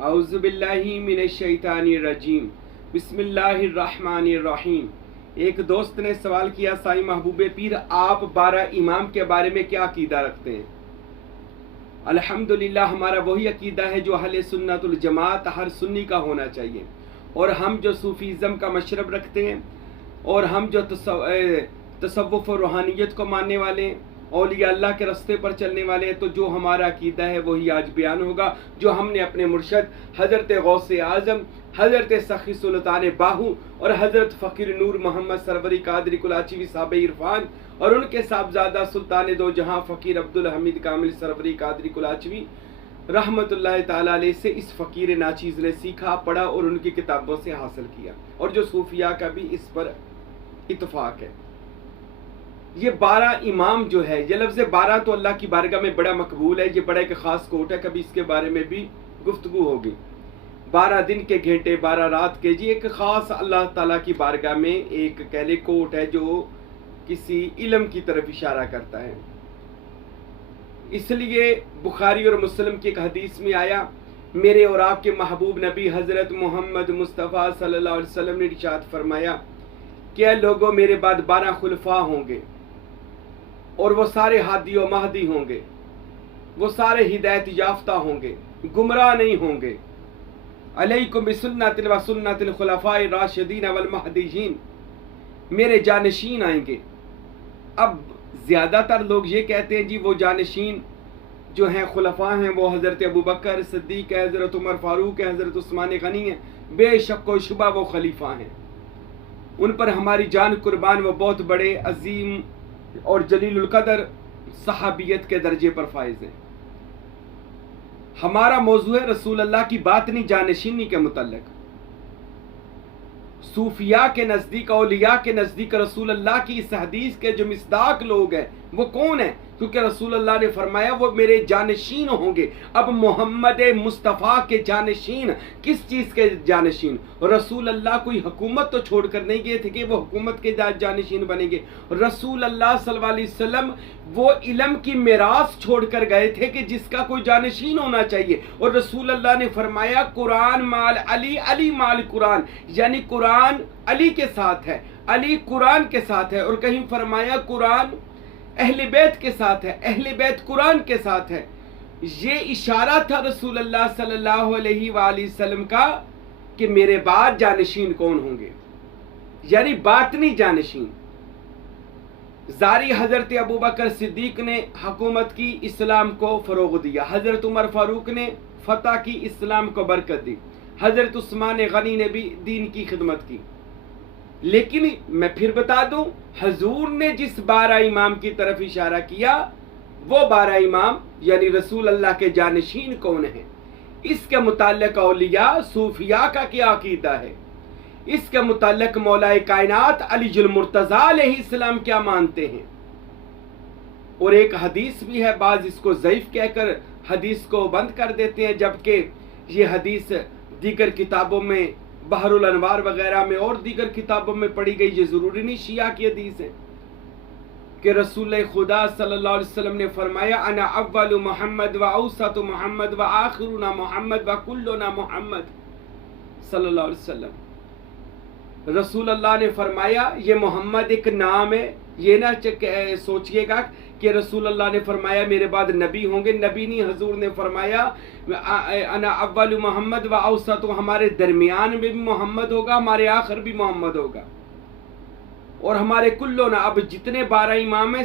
औज़ुबिल्लाहि मिनश्शैतानिर्रजीम बिस्मिल्लाहिर्रहमानिर्रहीम। एक दोस्त ने सवाल किया, साईं महबूबे पीर, आप 12 इमाम के बारे में क्या अकीदा रखते हैं? अल्हम्दुलिल्लाह, हमारा वही अकीदा है जो अहले सुन्नतुल जमात हर सुन्नी का होना चाहिए। और हम जो सूफीज़म का मशरब रखते हैं और हम जो तसव्वुफ़ और रूहानियत को मानने वाले हैं, औलिया अल्लाह के रास्ते पर चलने वाले हैं, तो जो हमारा अकीदा है वही आज बयान होगा, जो हमने अपने मुर्शद हज़रत गौसे आज़म, हज़रत सखी सुल्तान बाहू और हज़रत फ़कीर नूर मोहम्मद सरवरी कादरी कुलाचवी साहब इरफान और उनके साहबजादा सुल्तान दो जहां फ़कीर अब्दुल हमीद कामिल सरवरी कादरी कुलाचवी रहमतुल्लाह ताला अलैह से इस फ़कीर नाचीज़ ने सीखा, पढ़ा और उनकी किताबों से हासिल किया, और जो सूफिया का भी इस पर इत्तफाक है। ये 12 इमाम जो है, ये लफ्ज़ 12 तो अल्लाह की बारगाह में बड़ा मकबूल है, ये बड़ा एक ख़ास कोट है, कभी इसके बारे में भी गुफ्तगू होगी। 12 दिन के घंटे 12 रात के, जी एक ख़ास अल्लाह ताला की बारगाह में एक कहले कोट है जो किसी इल्म की तरफ इशारा करता है। इसलिए बुखारी और मुस्लिम की एक हदीस में आया, मेरे और आपके महबूब नबी हज़रत मोहम्मद मुस्तफ़ा सल्लल्लाहु अलैहि वसल्लम ने इरशाद फरमाया, क्या लोगों मेरे बाद 12 खुलफा होंगे और वो सारे हादी व महदी होंगे, वो सारे हिदायत याफ्ता होंगे, गुमराह नहीं होंगे। अलैकुम बिसुन्नति व सुन्नतिल खुलफाए राशिदीन वल महदीयीन, मेरे जानशीन आएंगे। अब ज़्यादातर लोग ये कहते हैं जी वो जानशीन जो हैं खुलफा हैं वो हज़रत अबू बकर सिद्दीक़ है, हज़रत उमर फ़ारूक है, हज़रत उस्मान गनी है, बेशक व शुबा वो खलीफा हैं, उन पर हमारी जान कुर्बान, वो बहुत बड़े अजीम और जलीलुल कदर सहाबियत के दर्जे पर फाइज हैं। हमारा मौजू है रसूल अल्लाह की बातनी जानशीनी के मुतल्लिक। सूफिया के नज़दीक, औलिया के नज़दीक रसूल अल्लाह की इस हदीस के जो मिस्दाक लोग हैं वो कौन है? क्योंकि रसूल अल्लाह ने फरमाया वो मेरे जानशीन होंगे। अब मोहम्मद मुस्तफ़ा के जानशीन, किस चीज़ के जानशीन? रसूल अल्लाह कोई हुकूमत तो छोड़कर नहीं गए थे कि वो हुकूमत के जानशीन बनेंगे। रसूल अल्लाह सल्लल्लाहु अलैहि वसल्लम वो इल्म की मिरास छोड़कर गए थे कि जिसका कोई जानशीन होना चाहिए। और रसूल अल्लाह ने फरमाया कुरान माल अली, अली माल कुरान, यानी कुरान अली के साथ है, अली कुरान के साथ है। और कहीं फरमाया कुरान अहले बैत के साथ है, अहले बैत कुरान के साथ है। ये इशारा था रसूल अल्लाह सल्लल्लाहु अलैहि वसल्लम का कि मेरे बाद जानशीन कौन होंगे, यानी बातनी जानशीन। जारी हजरत अबू बकर सिद्दीक ने हुकूमत की, इस्लाम को फरोग दिया। हजरत उमर फारूक ने फतह की, इस्लाम को बरकत दी। हजरत उस्मान गनी ने भी दीन की खिदमत की। लेकिन मैं फिर बता दूं, हजूर ने जिस 12 इमाम की तरफ इशारा किया वो 12 इमाम यानी रसूल अल्लाह के जानशीन कौन है, इसके मुताल्लिक औलिया सूफिया का क्या अकीदा है, इसके मुताल्लिक मौलाए कायनात अलीजुल मुर्तज़ा अलैहिस्सलाम क्या मानते हैं। और एक हदीस भी है, बाज इसको ज़ईफ कहकर हदीस को बंद कर देते हैं, जबकि ये हदीस दीगर किताबों में, बहरुल अनवार वगैरह में और दीगर किताबों में पढ़ी गई। ये ज़रूरी नहीं शिया की हदीस है कि रसूल खुदा सल्लल्लाहु अलैहि वसल्लम ने फरमाया, अना अव्वलु मोहम्मद व औसतु मोहम्मद व आखिरुना मोहम्मद व कुल्लुना मोहम्मद सल्लल्लाहु अलैहि वसल्लम। रसूल अल्लाह ने फरमाया ये मोहम्मद एक नाम है, ये ना सोचिएगा कि रसूल अल्लाह ने फरमाया मेरे बाद नबी होंगे, नबी नहीं। हजूर ने फरमाया अना अव्वल मोहम्मद व औसत, हमारे दरमियान में भी मोहम्मद होगा, हमारे आखिर भी मोहम्मद होगा, और हमारे कुल्लो ना, अब जितने 12 इमाम हैं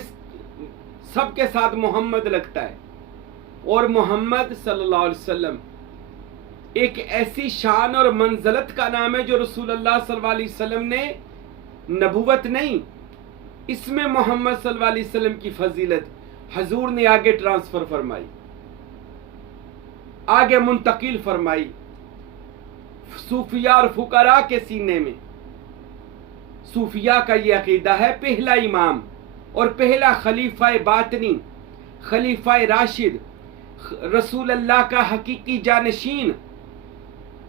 सबके साथ मोहम्मद लगता है। और मोहम्मद सल्लल्लाहु अलैहि वसल्लम एक ऐसी शान और मंजिलत का नाम है जो रसूल अल्लाह सल्लल्लाहु अलैहि वसल्लम ने, नबूवत नहीं, इसमें मोहम्मद सल्लल्लाहु अलैहि वसल्लम की फजीलत हजूर ने आगे ट्रांसफर फरमाई, आगे मुंतकिल फरमाई सूफिया और फुकरा के सीने में। सूफिया का ये अकीदा है पहला इमाम और पहला खलीफा बातनी, खलीफा राशिद, रसूल अल्लाह का हकीकी जानशीन,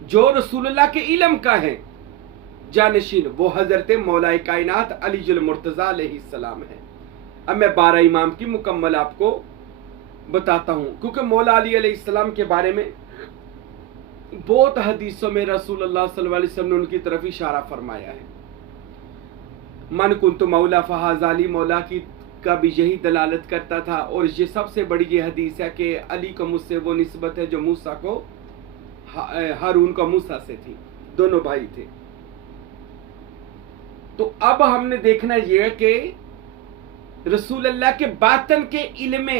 जो रसूल अल्लाह के इल्म का है जानशीन, वो हजरत मौलाए कायनात अलीजुल मुर्तज़ा अलैहिस्सलाम है। अब मैं 12 इमाम की मुकम्मल आपको बताता हूँ, क्योंकि मौला अली अलैहिस्सलाम के बारे में बहुत हदीसों में रसूलुल्लाह सल्लल्लाहु अलैहि वसल्लम ने उनकी तरफ इशारा फरमाया है। मन कुंतु मौला फहाज़ा अली, मौला की का भी यही दलालत करता था। और ये सबसे बड़ी ये हदीस है कि अली को मुझसे वो निस्बत है जो मूसा को हारून को मूसा से थी, दोनों भाई थे। तो अब हमने देखना यह कि रसूलुल्लाह के बातन के इल्म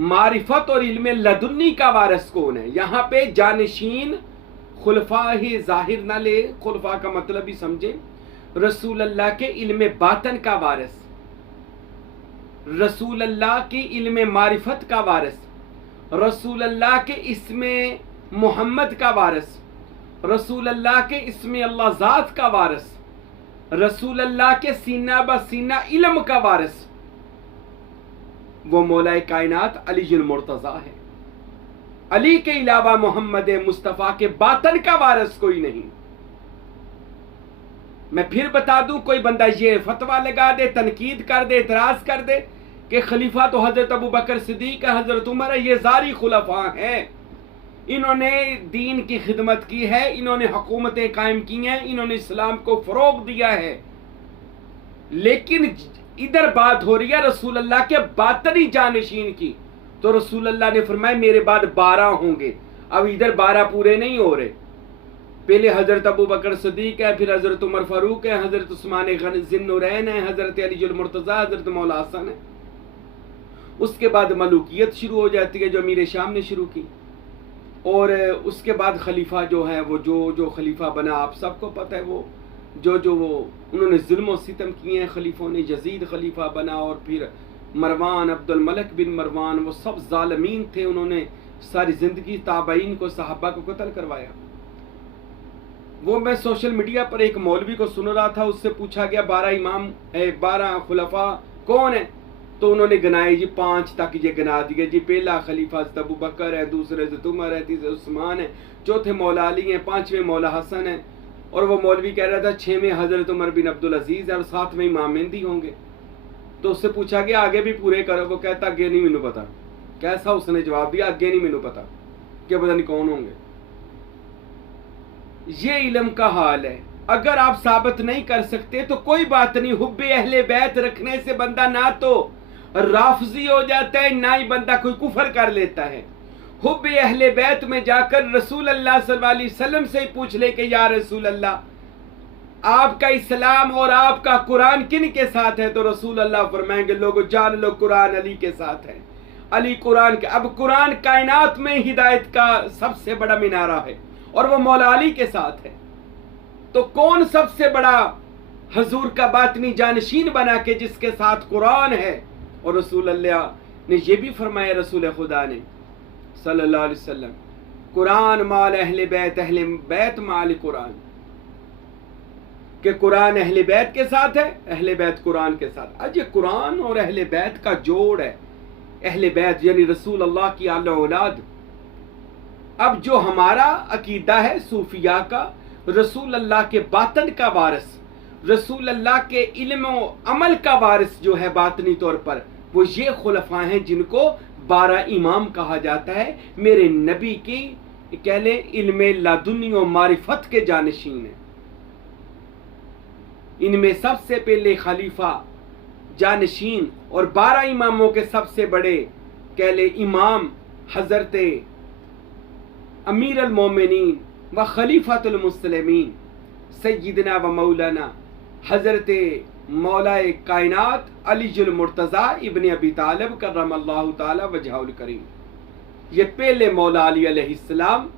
मारिफत और इल्म लदुन्नी का वारिस कौन है। यहां पे जानशीन खुलफा ही जाहिर ना ले, खुलफा का मतलब ही समझे। रसूलुल्लाह के इल्म बातन का वारिस, रसूलुल्लाह की इल्म मारिफत का वारिस, रसूलुल्लाह के इसमें मोहम्मद का वारिस, रसूलुल्लाह के इसमें अल्लाह ज़ात का वारिस, रसूलुल्लाह के सीना ब सीना इल्म का वारिस, वो मौला कायनात अलीजुल मुर्तज़ा है। अली के अलावा मोहम्मद मुस्तफ़ा के बातन का वारिस कोई नहीं। मैं फिर बता दूं, कोई बंदा ये फतवा लगा दे, तनकीद कर दे, इतराज कर दे कि खलीफा तो हजरत अबू बकर सिद्दीक है, हजरत उमर है, ये जारी खुलफा हैं, इन्होंने दीन की खिदमत की है, इन्होंने हुकूमतें कायम की हैं, इन्होंने इस्लाम को फरोग दिया है। लेकिन इधर बात हो रही है रसूलुल्लाह के बातनी जानशीन की, तो रसूलुल्लाह ने फरमाया मेरे बाद 12 होंगे। अब इधर 12 पूरे नहीं हो रहे। पहले हजरत अबू बकर सिद्दीक है, फिर हजरत उमर फारूक है, हजरत उस्मान ज़िन्नुरैन है, हजरत अलीजुल मुर्तज़ा, हजरत मौला हसन है। उसके बाद मलूकियत शुरू हो जाती है जो अमीर शाम ने शुरू की। और उसके बाद खलीफा जो है वो जो खलीफा बना आप सबको पता है, वो उन्होंने जुल्म और सितम किए हैं खलीफों ने। यजीद खलीफा बना और फिर मरवान, अब्दुल मलिक बिन मरवान, वो सब जालिमीन थे। उन्होंने सारी जिंदगी ताबईन को, सहाबा को कत्ल करवाया। वो मैं सोशल मीडिया पर एक मौलवी को सुन रहा था, उससे पूछा गया 12 इमाम है, 12 खुलफा कौन है, तो उन्होंने गिनाए जी 5 तक ये गिना दिए जी। पहला खलीफा अबू बकर है, दूसरे हज़रत उमर है, तीसरे उस्मान है, चौथे मौला अली है, 5वें मौला हसन है। और वो मौलवी कह रहा था 6वें हजरत उमर बिन अब्दुल अजीज है और 7वें इमाम मेहंदी होंगे। तो उससे पूछा गया आगे भी पूरे करो, वो कहता आगे नहीं मैनू पता। कैसा उसने जवाब दिया, आगे नहीं मैनू पता, क्या पता नहीं कौन होंगे। ये इल्म का हाल है। अगर आप साबित नहीं कर सकते तो कोई बात नहीं। हुब्बे अहले बैत रखने से बंदा ना तो राफजी हो जाता है, ना ही बंदा कोई कुफर कर लेता है। हुब्बे अहले बैत में जाकर रसूल अल्लाह सल्लल्लाहु अलैहि वसल्लम से ही पूछ ले कि या रसूल अल्लाह आपका इस्लाम और आपका कुरान किन के साथ है, तो रसूल अल्लाह फरमाएंगे लोगो जान लो कुरान अली के साथ है। अली कुरान के, अब कुरान कायनात में हिदायत का सबसे बड़ा मिनारा है और वो मौला अली के साथ है। तो कौन सबसे बड़ा हजूर का बातनी जानशीन बना के जिसके साथ कुरान है। और रसूल अल्लाह ने ये भी फरमाया, रसूल खुदा ने सल्लल्लाहु अलैहि वसल्लम, कुरान माल अहले बैत माल कुरान, कि कुरान अहले बैत के साथ है, अहले बैत कुरान के साथ। आज ये कुरान और अहले बैत का जोड़ है। अहले बैत यानी रसूल अल्लाह की आला औलाद। अब जो हमारा अकीदा है सूफिया का, रसूल अल्लाह के बातन का वारिस, रसूल अल्लाह के इल्म और अमल का वारिस जो है बातनी तौर पर, वो ये खुलफा हैं जिनको 12 इमाम कहा जाता है। मेरे नबी की कह ले इल्म लादुनी और मारिफत के जानशीन है। इनमें सबसे पहले खलीफा जानशीन और 12 इमामों के सबसे बड़े कह ले इमाम हजरत अमीर अल मोमिनीन व खलीफातुल मुस्लिमीन सय्यदना व मौलाना हजरत मौलाए कायनात अलीजुल मुर्तज़ा इब्न अबी तालिब करमल्लाहु ताला वजहुल करीम। ये पहले मौला अली अलैहिस्सलाम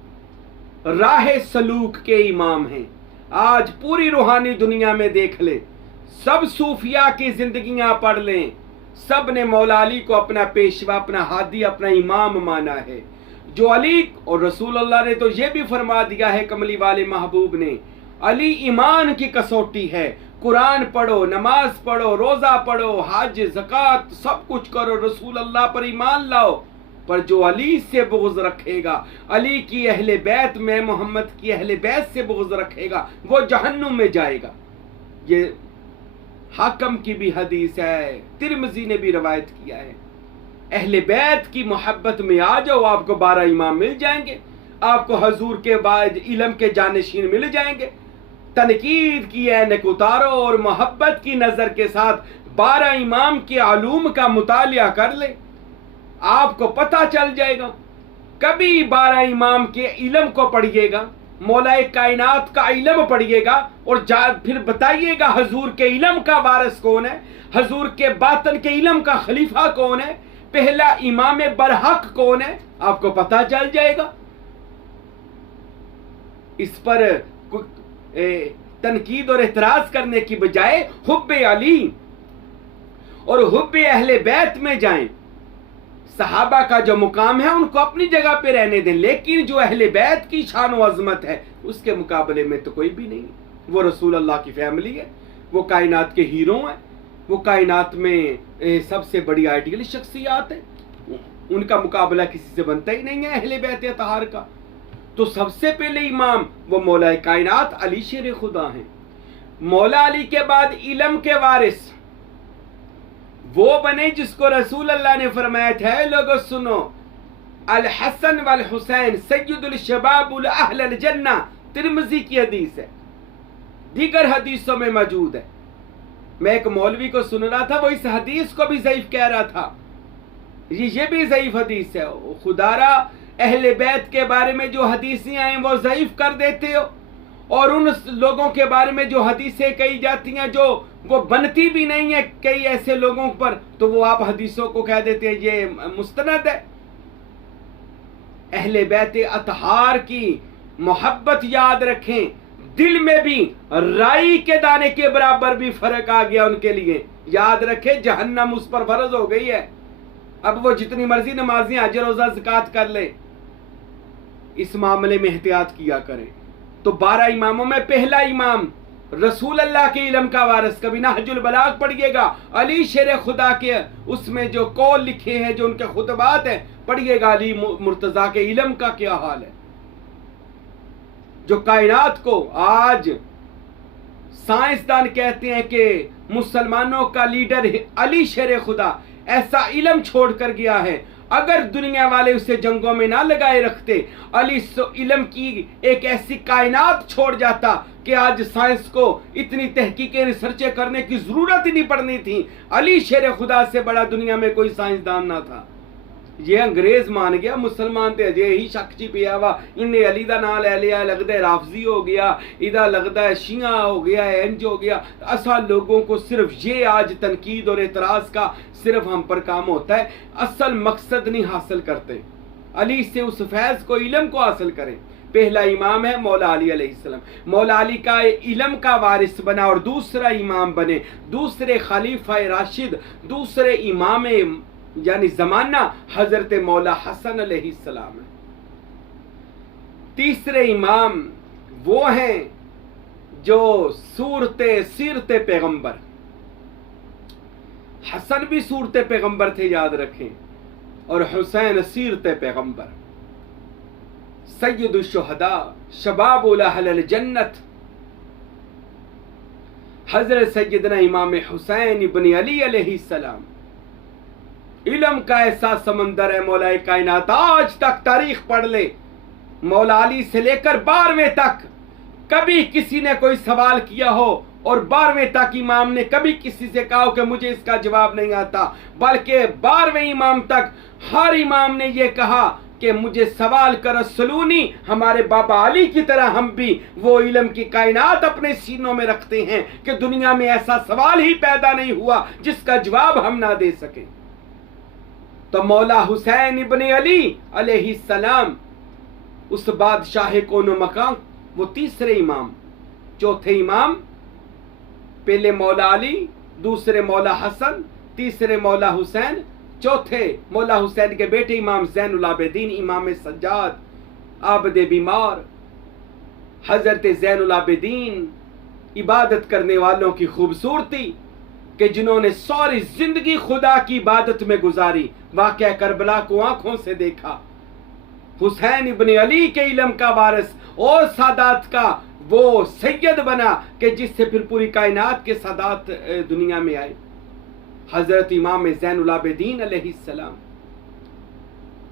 राह सलूक के इमाम हैं। आज पूरी रूहानी दुनिया में देख ले, सब सूफिया की जिंदगियां पढ़ लें, सब ने मौला अली को अपना पेशवा, अपना हादी, अपना इमाम माना है। जो अली और रसूल अल्लाह ने तो ये भी फरमा दिया है कमली वाले महबूब ने, अली ईमान की कसौटी है। कुरान पढ़ो, नमाज पढ़ो, रोजा पढ़ो, हज ज़कात सब कुछ करो, रसूल अल्लाह पर ईमान लाओ, पर जो अली से बुग़्ज़ रखेगा, अली की अहले बैत में मोहम्मद की अहले बैत से बुग़्ज़ रखेगा, वो जहन्नुम में जाएगा। ये हाकम की भी हदीस है, तिरमिज़ी ने भी रवायत किया है। अहले बैत की मोहब्बत में आ जाओ, आपको 12 इमाम मिल जाएंगे, आपको हजूर के बाद इल्म के जानशीन मिल जाएंगे। तनकीद की ऐनक उतारो और मोहब्बत की नजर के साथ 12 इमाम के आलूम का मुतालिया कर ले, आपको पता चल जाएगा। कभी 12 इमाम के इल्म को पढ़िएगा, मौलाए कायनात का इल्म पढ़िएगा और फिर बताइएगा हजूर के इल्म का वारिस कौन है, हजूर के बातन के इल्म का खलीफा कौन है, पहला इमाम बरहक कौन है, आपको पता चल जाएगा। इस पर तनकीद और एतराज करने की बजाय हुब्बे अली और हुब्बे अहले बैत में जाएं। सहाबा का जो मुकाम है उनको अपनी जगह पे रहने दें, लेकिन जो अहले बैत की शान व अजमत है उसके मुकाबले में तो कोई भी नहीं। वो रसूल अल्लाह की फैमिली है, वो कायनात के हीरो हैं, वो कायनात में सबसे बड़ी आइडियल शख्सियत है, उनका मुकाबला किसी से बनता ही नहीं है अहले बैत अतहार का। तो सबसे पहले इमाम वो मौला कायनात अली शेर खुदा हैं। मौला अली के बाद इल्म के वारिस वो बने जिसको रसूल अल्लाह ने फरमाया था, लोगों सुनो, अल हसन वल हुसैन सय्यदुल शबाबुल अहलल जन्ना, तिरमिज़ी की हदीस है, दीगर हदीसों में मौजूद है। मैं एक मौलवी को सुन रहा था, वो इस हदीस को भी ज़ईफ कह रहा था, ये भी ज़ईफ हदीस है। खुदारा अहले बैत के बारे में जो हदीसें आए वो ज़ईफ कर देते हो, और उन लोगों के बारे में जो हदीसें कही जाती हैं जो वो बनती भी नहीं है कई ऐसे लोगों पर, तो वो आप हदीसों को कह देते हैं ये मुस्तनद है। अहले बैत अतहार की मोहब्बत याद रखें, दिल में भी राई के दाने के बराबर भी फर्क आ गया उनके लिए। याद रखें जहन्नम उस पर फर्ज हो गई है, अब वो जितनी मर्जी नमाज़ें हज रोज़ा ज़कात कर ले, इस मामले में एहतियात किया करें। तो 12 इमामों में पहला इमाम रसूल अल्लाह के इल्म का वारिस, कभी नहजुल बलाग पढ़िएगा, अली शेर खुदा के उसमें जो कौल लिखे हैं, जो उनके खुतबात हैं, पढ़िएगा अली मुर्तजा के इल्म का क्या हाल है। जो कायनात को आज साइंसदान कहते हैं कि मुसलमानों का लीडर अली शेर खुदा ऐसा इल्म छोड़ कर गया है, अगर दुनिया वाले उसे जंगों में ना लगाए रखते, अली इल्म की एक ऐसी कायनात छोड़ जाता कि आज साइंस को इतनी तहकीकें रिसर्चें करने की जरूरत ही नहीं पड़नी थी। अली शेर खुदा से बड़ा दुनिया में कोई साइंसदान ना था। ये अंग्रेज मान गया, मुसलमान ते अजे ही शक च पिया वा, इन्हें अली का नाम ले लिया, लगता है राफजी हो गया, इदा लगता है शिया हो गया है, इंज हो गया। असा लोगों को सिर्फ ये आज तनकीद और एतराज का सिर्फ हम पर काम होता है, असल मकसद नहीं हासिल करते। अली से उस फैज को इल्म को हासिल करें। पहला इमाम है मौला अली अलैहिस्सलाम, मौला अली का इल्म का वारिस बना, और दूसरा इमाम बने, दूसरे खलीफा राशिद, दूसरे इमाम यानी जमाना हजरत मौला हसन अलैहिस्सलाम है। तीसरे इमाम वो हैं जो सीरत पैगंबर, हसन भी सूरत पैगंबर थे याद रखें, और हुसैन सीरत पैगंबर। सय्यदुश शुहदा शबाबुल अहलल जन्नत हजरत सैयदना इमाम हुसैन इब्न अली अलैहिस्सलाम। इल्म का ऐसा समंदर है मौलाए कायनात, आज तक तारीख पढ़ ले, मौला अली से लेकर 12वें तक कभी किसी ने कोई सवाल किया हो और 12वें तक इमाम ने कभी किसी से कहा हो कि मुझे इसका जवाब नहीं आता, बल्कि 12वें इमाम तक हर इमाम ने यह कहा कि मुझे सवाल कर सलूनी, हमारे बाबा अली की तरह हम भी वो इल्म की कायनात अपने सीनों में रखते हैं कि दुनिया में ऐसा सवाल ही पैदा नहीं हुआ जिसका जवाब हम ना दे सके। तो मौला हुसैन इब्न अली अलैहिस्सलाम उस बादशाह कोनो मकाम, वो तीसरे इमाम। चौथे इमाम पहले मौला अली, दूसरे मौला हसन, तीसरे मौला हुसैन, चौथे मौला हुसैन के बेटे इमाम ज़ैनुल आबिदीन, इमाम सज्जाद, आबदे बीमार। हजरत ज़ैनुल आबिदीन इबादत करने वालों की खूबसूरती कि जिन्होंने सारी जिंदगी खुदा की इबादत में गुजारी, वाक़या करबला को आंखों से देखा। हुसैन इब्न अली के इल्म का वारिस और सादात का वो सैयद बना कि जिससे फिर पूरी कायनात के सादात दुनिया में आए। हजरत इमाम ज़ैनुल आबिदीन अलैहिस्सलाम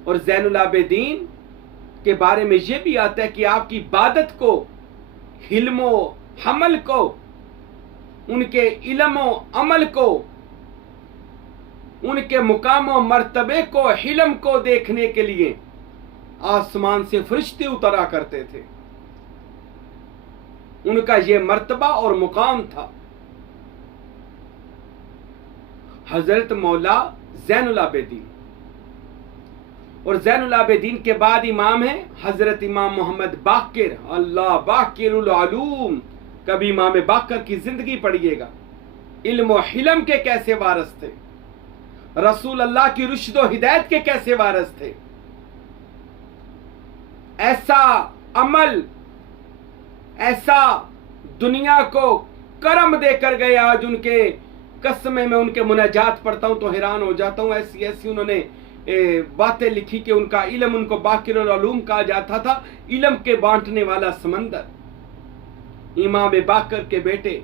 और ज़ैनुल आबिदीन के बारे में यह भी आता है कि आपकी इबादत को, हिल्मो हमल को, उनके इल्मो अमल को, उनके मुकामो मर्तबे को, हिल्म को देखने के लिए आसमान से फरिश्ते उतरा करते थे। उनका यह मर्तबा और मुकाम था। हजरत मौला ज़ैनुल आबिदीन, और ज़ैनुल आबिदीन के बाद इमाम है हजरत इमाम मोहम्मद बाकिर, अल्लाह बाकिरुल आलूम। कभी इमाम बाकर की जिंदगी पढ़िएगा। इल्म और हिलम के कैसे वारिस थे, रसूल अल्लाह की रुश्द व हिदायत के कैसे वारिस थे। ऐसा अमल, ऐसा दुनिया को करम देकर गए। आज उनके कसमें मैं उनके मुनाजात पढ़ता हूं तो हैरान हो जाता हूं। ऐसी ऐसी उन्होंने बातें लिखी कि उनका इल्म, उनको बाकिरुल उलूम कहा जाता था, इल्म के बांटने वाला समंदर। इमाम बाकर के बेटे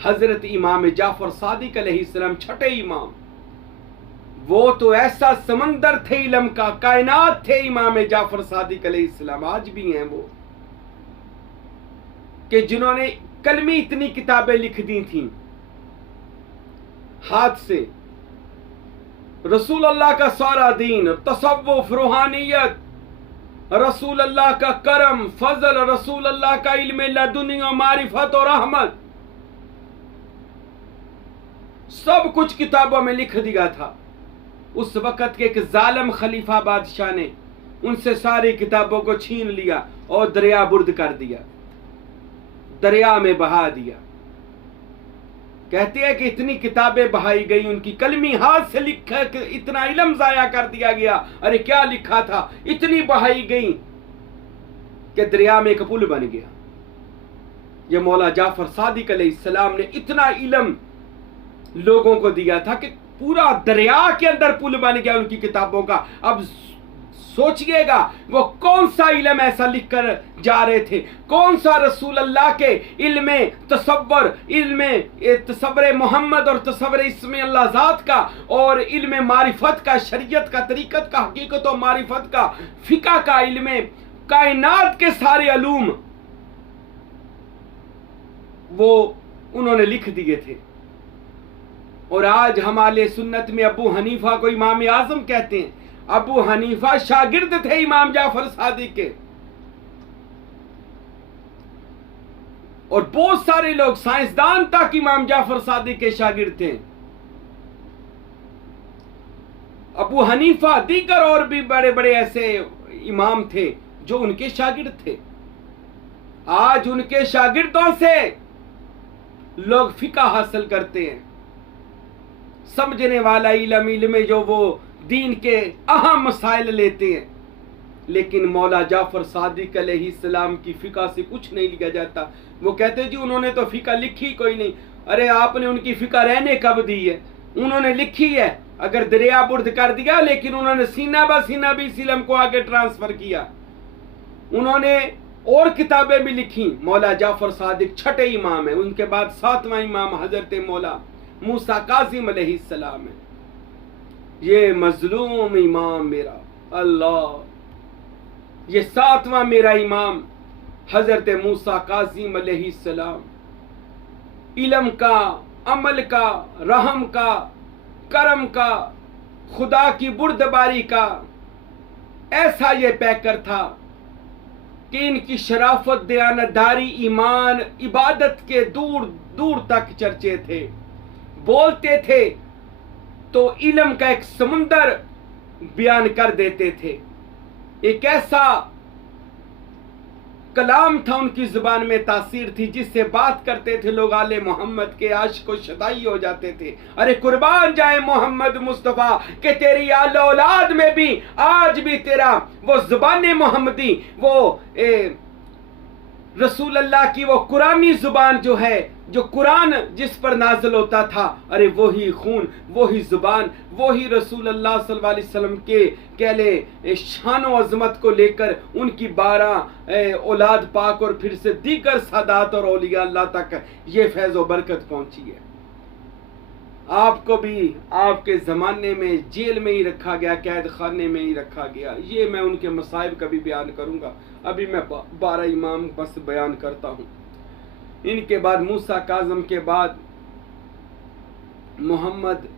हजरत इमाम जाफर सादिक अलैहिस्सलाम, छठे इमाम, वो तो ऐसा समंदर थे इल्म का, कायनात थे इमाम जाफर सादिक अलैहिस्सलाम। आज भी हैं वो, कि जिन्होंने कलमी इतनी किताबें लिख दी थी हाथ से। रसूल अल्लाह का सारा दीन, तसव्वुफ, रूहानियत, रसूल अल्लाह का करम, फजल, रसूल अल्लाह का इल्म लदुनी और मारिफत और रहमत, सब कुछ किताबों में लिख दिया था। उस वक़्त के एक जालिम खलीफा बादशाह ने उनसे सारी किताबों को छीन लिया और दरिया बुर्द कर दिया, दरिया में बहा दिया। कहते हैं कि इतनी किताबें बहाई गई, उनकी कलमी हाथ से लिखा, इतना इल्म जाया कर दिया गया। अरे क्या लिखा था, इतनी बहाई गई कि दरिया में एक पुल बन गया। ये मौला जाफर सादिक अलैहिस्सलाम ने इतना इल्म लोगों को दिया था कि पूरा दरिया के अंदर पुल बन गया उनकी किताबों का। अब सोचिएगा वो कौन सा इल्म ऐसा लिख कर जा रहे थे, कौन सा रसूल अल्लाह के इल्म तसव्वुर, इल्म तसव्वुर मोहम्मद और तसव्वुर इस्म अल्लाह ज़ात का, और इल्म मारिफत का, शरीयत का, तरीकत का, हकीकत और मारिफत का, फिका का इल्म, कायनात के सारे अलूम वो उन्होंने लिख दिए थे। और आज हमारे सुन्नत में अबू हनीफा को इमाम आजम कहते हैं। अबू हनीफा शागिर्द थे इमाम जाफर सादिक के, और बहुत सारे लोग साइंसदान तक इमाम जाफर सादिक के शागिर्द थे। अबू हनीफा, दीगर और भी बड़े बड़े ऐसे इमाम थे जो उनके शागिर्द थे। आज उनके शागिर्दों से लोग फिका हासिल करते हैं, समझने वाला इल्म, इल्म जो वो दीन के अहम मसाइल लेते हैं। लेकिन मौला जाफर सादिक अलैहिस्सलाम की फिका से कुछ नहीं लिया जाता। वो कहते जी उन्होंने तो फिका लिखी कोई नहीं। अरे आपने उनकी फिका रहने कब दी है? उन्होंने लिखी है, अगर दरिया बुर्द कर दिया, लेकिन उन्होंने सीना ब सीना भी इस इल्म को आगे ट्रांसफर किया। उन्होंने और किताबें भी लिखी। मौला जाफर सादिक छठे इमाम है, उनके बाद सातवां इमाम हजरत मौला मूसा काजिम अलैहिस्सलाम है। ये मजलूम इमाम मेरा, अल्लाह, ये सातवां मेरा इमाम हजरत मूसा काजिम अलैहिस्सलाम, इल्म का, अमल का, रहम का, करम का, खुदा की बुर्दबारी का ऐसा ये पैकर था कि इनकी शराफत, दयानतदारी, ईमान, इबादत के दूर दूर तक चर्चे थे। बोलते थे तो इल्म का एक समुंदर बयान कर देते थे। एक ऐसा कलाम था उनकी जुबान में, तासीर थी, जिससे बात करते थे लोग आले मोहम्मद के आशिक व शदाई हो जाते थे। अरे कुर्बान जाए मोहम्मद मुस्तफ़ा के तेरी आल औलाद में भी आज भी तेरा वो जुबान मोहम्मदी, वो रसूल अल्लाह की वो कुरानी जुबान जो है, जो कुरान जिस पर नाजिल होता था, अरे वही खून, वही जुबान, वही रसूल अल्लाह सल्लल्लाहु अलैहि वसल्लम के कह ले शान व अजमत को लेकर उनकी 12 औलाद पाक और फिर से दीगर सादात और औलिया अल्लाह तक ये फैज़ व बरकत पहुंची है। आपको भी आपके ज़माने में जेल में ही रखा गया, कैद खाने में ही रखा गया। ये मैं उनके मसाइब कभी बयान करूँगा, अभी मैं 12 इमाम बस बयान करता हूँ। इनके बाद मूसा काज़म के बाद मोहम्मद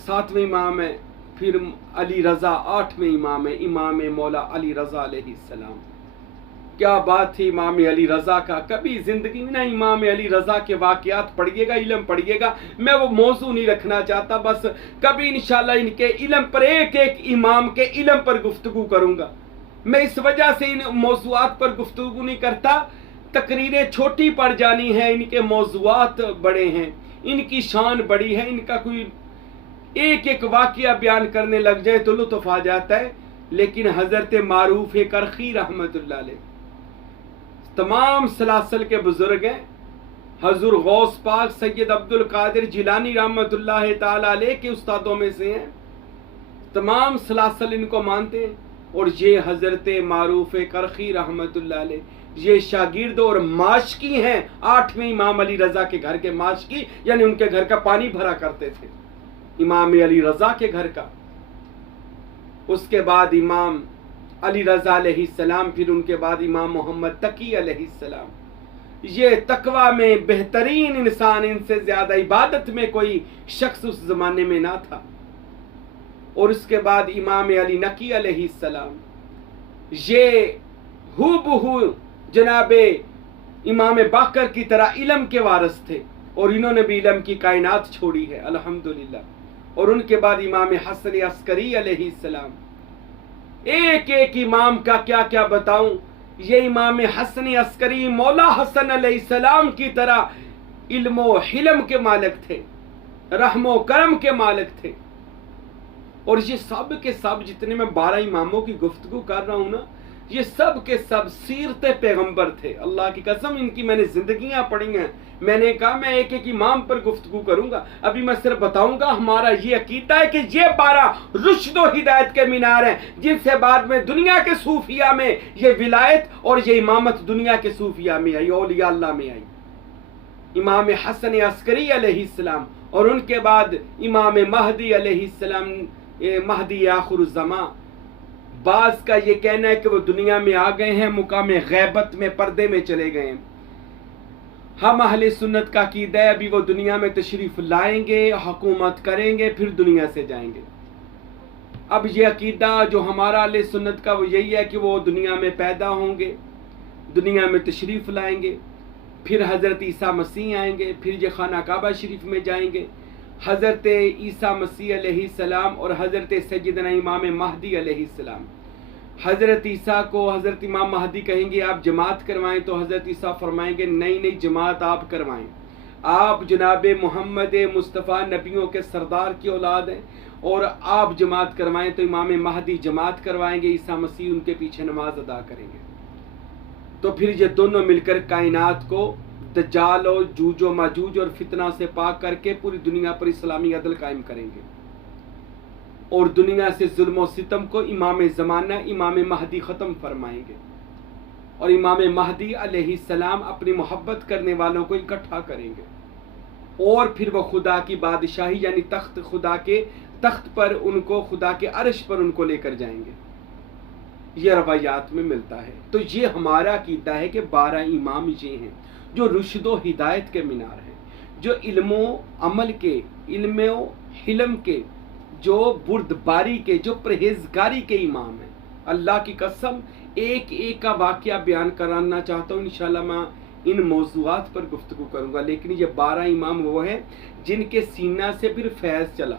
7वें इमाम है, फिर अली रज़ा 8वें इमाम है, इमाम मौला अली रज़ा अलैहिस्सलाम। क्या बात थी इमाम अली रज़ा का, कभी ज़िंदगी में ना इमाम अली रज़ा के वाक़यात पढ़िएगा, इल्म पढ़िएगा। मैं वो मौजू नहीं रखना चाहता, बस कभी इंशाल्लाह इनके इल्म पर, एक एक इमाम के इल्म पर गुफ्तगू करूँगा। मैं इस वजह से इन मौज़ूआत पर गुफ्तगू नहीं करता, तकरीरें छोटी पड़ जानी है, इनके मौज़ूआत बड़े हैं, इनकी शान बड़ी है, इनका कोई एक एक वाक़या बयान करने लग जाए तो लुत्फ़ आ जाता है। लेकिन हज़रत मारूफ करखी रहमतुल्लाह अलैह तमाम सलासल के बुजुर्ग हैं, हजूर गौस पाक सैयद अब्दुल कादिर जिलानी रहमतुल्लाह ताला अलैह के उस्तादों में से हैं, तमाम सलासल इनको मानते हैं। और ये हजरत मारूफ करखी रहमतुल्लाह अलैह ये शागिर्द और माशकी हैं 8वें इमाम अली रज़ा के घर के, माशकी यानी उनके घर का पानी भरा करते थे, इमाम अली रज़ा के घर का। उसके बाद इमाम अली रज़ा अलैहिस्सलाम, फिर उनके बाद इमाम मोहम्मद तकी अलैहिस्सलाम। ये तकवा में बेहतरीन इंसान, इनसे ज्यादा इबादत में कोई शख्स उस जमाने में ना था। और उसके बाद इमाम अली नकी अलैहिस्सलाम, ये हूबहू जनाबे इमाम बाकर की तरह इल्म के वारिस थे, और इन्होंने भी इल्म की कायनात छोड़ी है अल्हम्दुलिल्लाह। और उनके बाद इमाम हसन अस्करी अलैहिस्सलाम, एक एक इमाम का क्या क्या बताऊं। ये इमाम हसन अस्करी मौला हसन अलैहिस्सलाम की तरह इल्मो हिलम के मालिक थे, रहमो करम के मालिक थे। और ये सब के सब जितने मैं 12 इमामों की गुफ्तगू कर रहा हूं ना, ये सब के सब सीरत पैगंबर थे। अल्लाह की कसम, इनकी मैंने जिंदगियां पढ़ी हैं। मैंने कहा मैं एक एक इमाम पर गुफ्तगू करूंगा, अभी मैं सिर्फ बताऊंगा। हमारा ये अकीदा है कि ये 12 रुश्द व हिदायत के मीनार हैं, जिनसे बाद में दुनिया के सूफिया में ये विलायत और ये इमामत दुनिया के सूफिया में आई, औलिया अल्लाह में आई। इमाम हसन अस्करी अलैहिस्सलाम, और उनके बाद इमाम महदी अलैहिस्सलाम, महदी आखिरुज़्ज़मा। बाज का ये कहना है कि वो दुनिया में आ गए हैं, मुकामे गैबत में, पर्दे में चले गए हैं। हम अहले सुन्नत का अकीदा है अभी वो दुनिया में तशरीफ लाएंगे, हुकूमत करेंगे, फिर दुनिया से जाएंगे। अब ये अकीदा जो हमारा अहले सुन्नत का वो यही है कि वो दुनिया में पैदा होंगे, दुनिया में तशरीफ लाएंगे, फिर हज़रत ईसा मसीह आएंगे, फिर ये खाना काबा शरीफ में जाएंगे। हज़रत ईसा मसीह अलैहिस्सलाम और हज़रत सैयदना इमाम महदी अलैहिस्सलाम, हज़रत ईसा को हज़रत इमाम महदी कहेंगे आप जमात करवाएं, तो हज़रत ईसा फरमाएंगे नहीं नहीं, जमात आप करवाएं, आप जनाब मोहम्मद मुस्तफ़ा नबियों के सरदार की औलाद हैं, और आप जमात करवाएं। तो इमाम महदी जमात करवाएंगे, ईसा मसीह उनके पीछे नमाज अदा करेंगे। तो फिर ये दोनों मिलकर कायनात को दज्जाल और जूजो माजूज और फितना से पाक करके पूरी दुनिया पर इस्लामी अदल कायम करेंगे, और दुनिया से जुल्म और सितम को इमाम ज़माना इमाम महदी ख़त्म फरमाएंगे। और इमाम महदी अलैहिस्सलाम अपनी मोहब्बत करने वालों को इकट्ठा करेंगे, और फिर वो खुदा की बादशाही यानी तख्त, खुदा के तख्त पर उनको, खुदा के अर्श पर उनको लेकर जाएंगे। ये रवायात में मिलता है। तो ये हमारा अकीदा है कि 12 इमाम ये हैं जो रुश्दो हिदायत के मीनार हैं, जो इल्मो अमल के, इल्मो हिलम के, जो बुर्दबारी के, जो परहेजगारी के इमाम हैं। अल्लाह की कसम एक एक का वाक़या बयान कराना चाहता हूँ, इंशाल्लाह मैं इन मौज़ूआत पर गुफ्तगू करूँगा। लेकिन ये 12 इमाम वो हैं जिनके सीना से फिर फैज़ चला,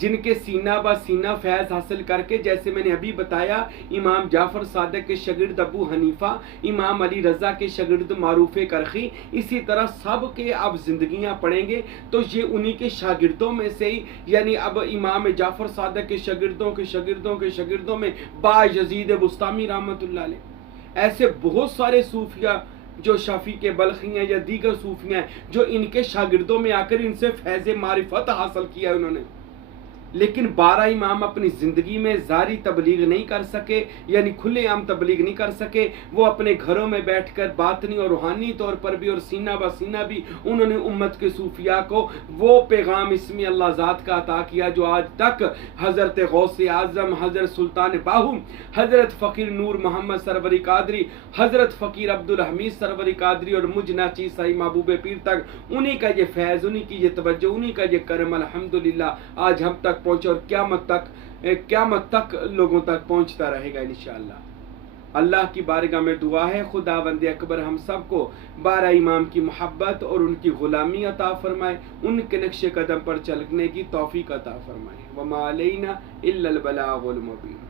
जिनके सीना ब सीना फैज़ हासिल करके, जैसे मैंने अभी बताया, इमाम जाफ़र सादिक के शागिर्द अबू हनीफा, इमाम अली रज़ा के शागिर्द मारूफ करखी, इसी तरह सब के आप ज़िंदगियाँ पढ़ेंगे तो ये उन्हीं के शागिर्दों में से ही, यानी अब इमाम जाफ़र सादिक के शागिर्दों के शागिर्दों के शागिर्दों में बायज़ीद बुस्तामी रहमतुल्लाह अलैह, ऐसे बहुत सारे सूफिया जो शाफी के बल्खी हैं या दीगर सूफियाँ हैं जो इनके शागिर्दों में आकर इनसे फैज़ मारिफत हासिल किया उन्होंने। लेकिन 12 इमाम अपनी ज़िंदगी में जारी तबलीग नहीं कर सके, यानी खुलेआम तबलीग नहीं कर सके। वो अपने घरों में बैठकर बातनी और रूहानी तौर पर भी और सीना ब सीना भी उन्होंने उम्मत के सूफिया को वो पैगाम इसमें अल्लाह ज़ात का अता किया जो आज तक हज़रत गौसे आज़म, हज़रत सुल्तान बाहू, हज़रत फ़कीर नूर मोहम्मद सरवरी कादरी, हज़रत फ़कीर अब्दुल हमीद सरवरी कादरी और मुझ नाची साई महबूब पीर तक उन्हीं का ये फैज़, उन्हीं की ये तवज्जो, उन्हीं का ये करम अल्हम्दुलिल्लाह आज हम तक पहुँचे और क़यामत तक लोगों तक पहुँचता रहेगा इंशाअल्लाह। अल्लाह की बारगाह में दुआ है खुदावंद अकबर हम सबको 12 इमाम की मोहब्बत और उनकी ग़ुलामी अता फरमाए, उनके नक्शे कदम पर चलने की तौफीक अता फरमाए। वमा अलैना इल्लल बलागुल मुबीन।